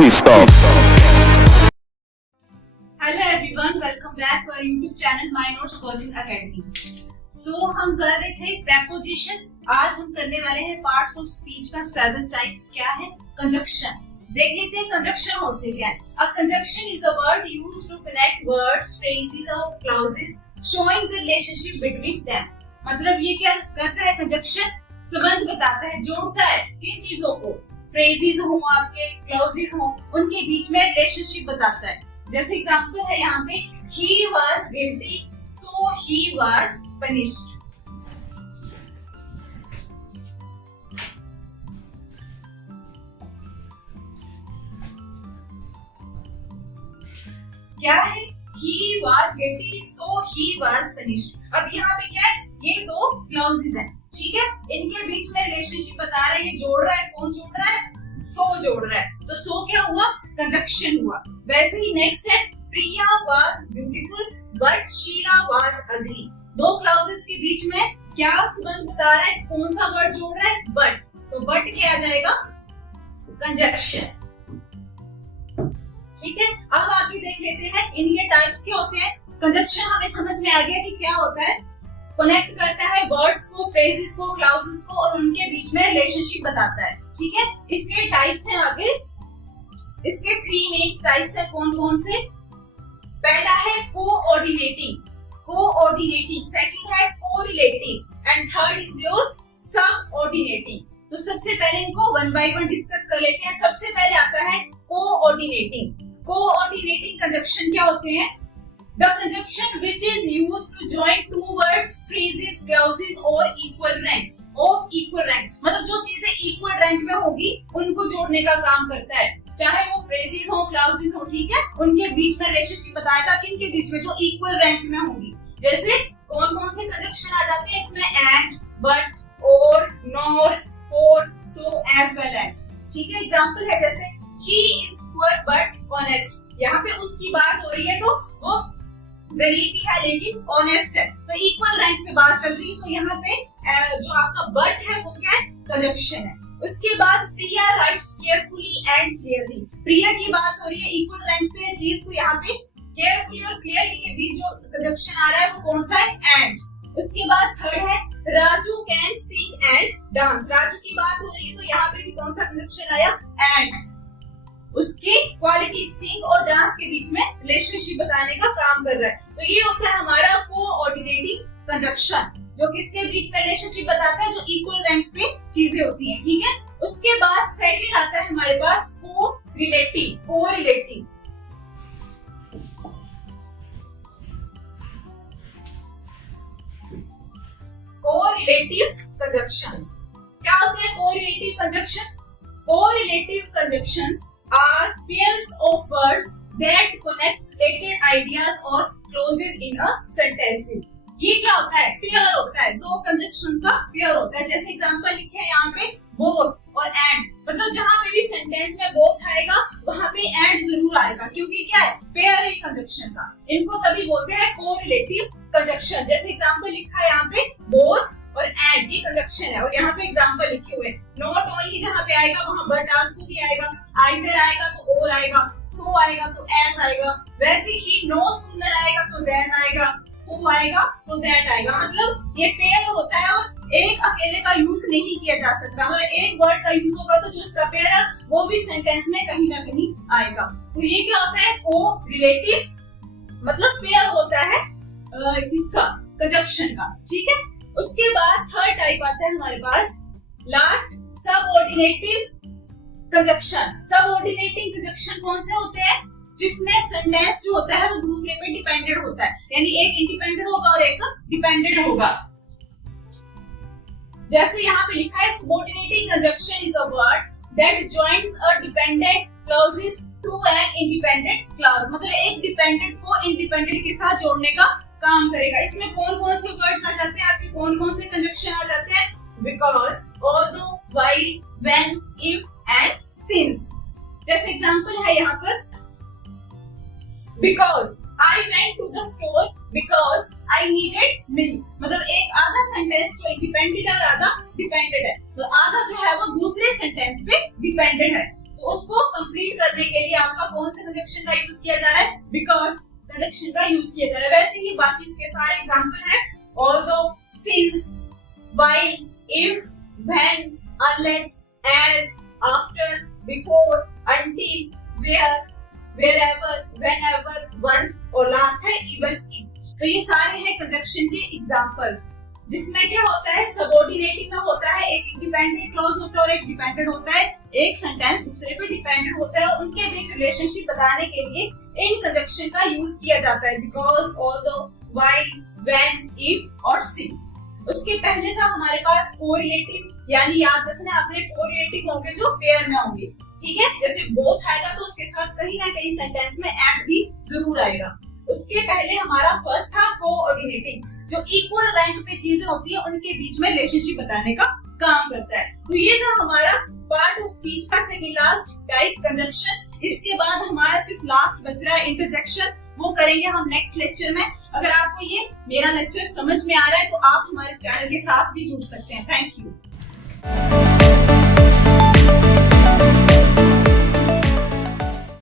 Please stop. Hello everyone, welcome back to our YouTube channel my notes coaching academy. So हम कर रहे थे prepositions. आज हम करने वाले हैं पार्ट्स ऑफ स्पीच का 7th टाइप। क्या है? कंजक्शन। देख लेते हैं कंजक्शन होते क्या है। A conjunction is a word used to connect words, phrases और clauses showing the relationship between them. मतलब ये क्या करता है? कंजक्शन संबंध बताता है, जोड़ता है किन चीजों को, फ्रेजेस हो आपके, क्लॉजेस हो, उनके बीच में रिलेशनशिप बताता है। जैसे एग्जांपल है यहाँ पे, he was guilty so he was punished। क्या है? he was guilty so he was punished। अब यहाँ पे क्या है? ये दो क्लॉजेस हैं, ठीक है? इनके बीच में रिलेशनशिप बता रहा है, ये जोड़ रहा है। कौन जोड़ रहा है? सो जोड़ रहा है। तो सो क्या हुआ? कंजक्शन हुआ। वैसे ही नेक्स्ट है, Priya was beautiful but Sheela was ugly. दो क्लॉजेस के बीच में क्या संबंध बता रहा है? कौन सा वर्ड जोड़ रहा है? बट। तो बट क्या आ जाएगा? कंजक्शन। ठीक है, अब आगे देख लेते हैं इनके टाइप्स क्या होते हैं। कंजक्शन हमें समझ में आ गया कि क्या होता है। कनेक्ट करता है वर्ड्स को, फ्रेजेस को, क्लॉजेस को और उनके बीच में रिलेशनशिप बताता है। ठीक है, इसके टाइप्स हैं आगे। इसके 3 मेन टाइप्स हैं। कौन कौन से? पहला है कोऑर्डिनेटिंग। कोऑर्डिनेटिंग। सेकंड है correlative and third is your subordinating. तो सबसे पहले इनको वन बाय वन डिस्कस कर लेते हैं। सबसे पहले आता है कोऑर्डिनेटिंग। कोऑर्डिनेटिंग कंजक्शन क्या होते हैं? The conjunction which is used to join two words, phrases, clauses or equal rank, of equal rank। मतलब जो चीजें equal rank में होगी उनको जोड़ने का काम करता है, चाहे वो phrases हो, clauses हो, ठीक है? उनके बीच में रिलेशनशिप बताएगा, किनके बीच में? जो equal rank में होगी। जैसे कौन कौन से कंजक्शन आ जाते हैं इसमें? and, but, or, nor, for, so, as well as। ठीक है, एग्जाम्पल है जैसे he is poor but honest। यहाँ पे उसकी बात हो रही है तो वो गरीब भी है लेकिन ऑनेस्ट है, तो इक्वल रैंक पे बात चल रही है। तो यहाँ पे जो आपका बट है वो क्या है? कंजक्शन है। उसके बाद प्रिया राइट्स केयरफुली एंड क्लियरली। प्रिया की बात हो रही है, इक्वल रैंक पे चीज को यहाँ पे केयरफुली और क्लियरली के बीच जो कंजक्शन आ रहा है वो कौन सा है? एंड। उसके बाद थर्ड है Raju can sing and dance. Raju की बात हो रही है तो यहाँ पे भी कौन सा कंजक्शन आया? एंड। उसकी क्वालिटी सिंग और डांस के बीच में रिलेशनशिप बताने का काम कर रहा है। तो ये होता है हमारा कोऑर्डिनेटिंग कंजक्शन, जो किसके बीच में रिलेशनशिप बताता है? जो इक्वल रैंक पे चीजें होती हैं। ठीक है, उसके बाद सेकंड आता है हमारे पास कोरिलेटिव। कोरिलेटिव कोरिलेटिव कंजक्शंस क्या होते हैं? Correlative conjunctions. Correlative conjunctions are pairs of words that connect related ideas or clauses in a sentence। ये क्या होता है? पेयर होता है, दो कंजक्शन का पेयर होता है। जैसे एग्जांपल लिखे हैं यहाँ पे both और and। मतलब जहाँ पे भी सेंटेंस में both आएगा वहाँ पे and जरूर आएगा, क्योंकि क्या है? पेयर है कंजक्शन का। इनको तभी बोलते हैं कोरिलेटिव कंजक्शन। जैसे एग्जांपल लिखा है यहाँ पे both और एंड, ये कंजक्शन है। और यहाँ पे एग्जांपल लिखे हुए, नॉट ओनली जहाँ पे आएगा वहाँ बट आल्सो भी आएगा, आइदर आएगा तो और आएगा, सो आएगा तो एज आएगा, वैसे ही नो सूनर आएगा तो देन आएगा, सो आएगा तो दैट आएगा। मतलब ये पेयर होता है और एक अकेले का यूज नहीं किया जा सकता। मतलब एक वर्ड का यूज होगा तो जो उसका पेयर है वो भी सेंटेंस में कहीं ना कहीं आएगा। तो ये क्या होता है? को-रिलेटिव, मतलब पेयर होता है किसका? कंजक्शन का। ठीक है, उसके बाद थर्ड टाइप आता है हमारे पास लास्ट, सबऑर्डिनेटिव कंजक्शन। सबऑर्डिनेटिंग कंजक्शन कौन से होते हैं? जिसमें सेंटेंस जो होता है वो दूसरे पे डिपेंडेंट होता है, यानी एक इंडिपेंडेंट होगा और एक डिपेंडेंट होगा। जैसे यहाँ पे लिखा है subordinating conjunction is a word that joins a dependent clauses to an independent clause. मतलब एक डिपेंडेंट को इंडिपेंडेंट के साथ जोड़ने का काम करेगा। इसमें कौन कौन से वर्ड्स आ जाते हैं आपके? कौन कौन से कंजक्शन आ जाते हैं? Because, although, while, when, if and since. जैसे एग्जांपल है यहाँ पर, because I went to the store because I needed milk. मतलब एक आधा सेंटेंस जो इंडिपेंडेंट है और आधा डिपेंडेंट है, तो आधा जो है वो दूसरे सेंटेंस पे डिपेंडेंट है, तो उसको कंप्लीट करने बताने के लिए आपका कौन से कंजक्शन का यूज किया जा रहा है, बिकॉज कंजक्शन का यूज किया जा रहा है। वैसे ही बाकी इसके सारे एग्जांपल हैं, although, since, while, if, when, unless, as, after, before, until, where, wherever, whenever, once और लास्ट है even if। तो ये सारे हैं कंजक्शन के एग्जांपल्स, जिसमें क्या होता है, सबऑर्डिनेटिंग में होता है एक इंडिपेंडेंट क्लॉज होता है और एक डिपेंडेंट होता है, एक सेंटेंस दूसरे पे डिपेंडेंट होता है और उनके बीच रिलेशनशिप बताने के लिए इन कंजक्शन का यूज किया जाता है, because, although, while, when, if और सिंस। उसके पहले था हमारे पास कोरिलेटिव, यानी याद रखना आपने कोरिलेटिव होंगे जो पेयर में होंगे, ठीक है। जैसे बोथ आएगा तो उसके साथ कहीं ना कहीं सेंटेंस में एंड भी जरूर आएगा। उसके पहले हमारा फर्स्ट था कोऑर्डिनेटिंग, जो इक्वल रैंक पे चीजें होती है उनके बीच में रिलेशनशिप बताने का काम करता है। तो ये था हमारा पार्ट ऑफ स्पीच का सेकंड लास्ट टाइप, कंजक्शन। इसके बाद हमारा सिर्फ लास्ट बच रहा है इंटरजेक्शन, वो करेंगे हम नेक्स्ट लेक्चर में। अगर आपको ये मेरा लेक्चर समझ में आ रहा है तो आप हमारे चैनल के साथ भी जुड़ सकते हैं। Thank you.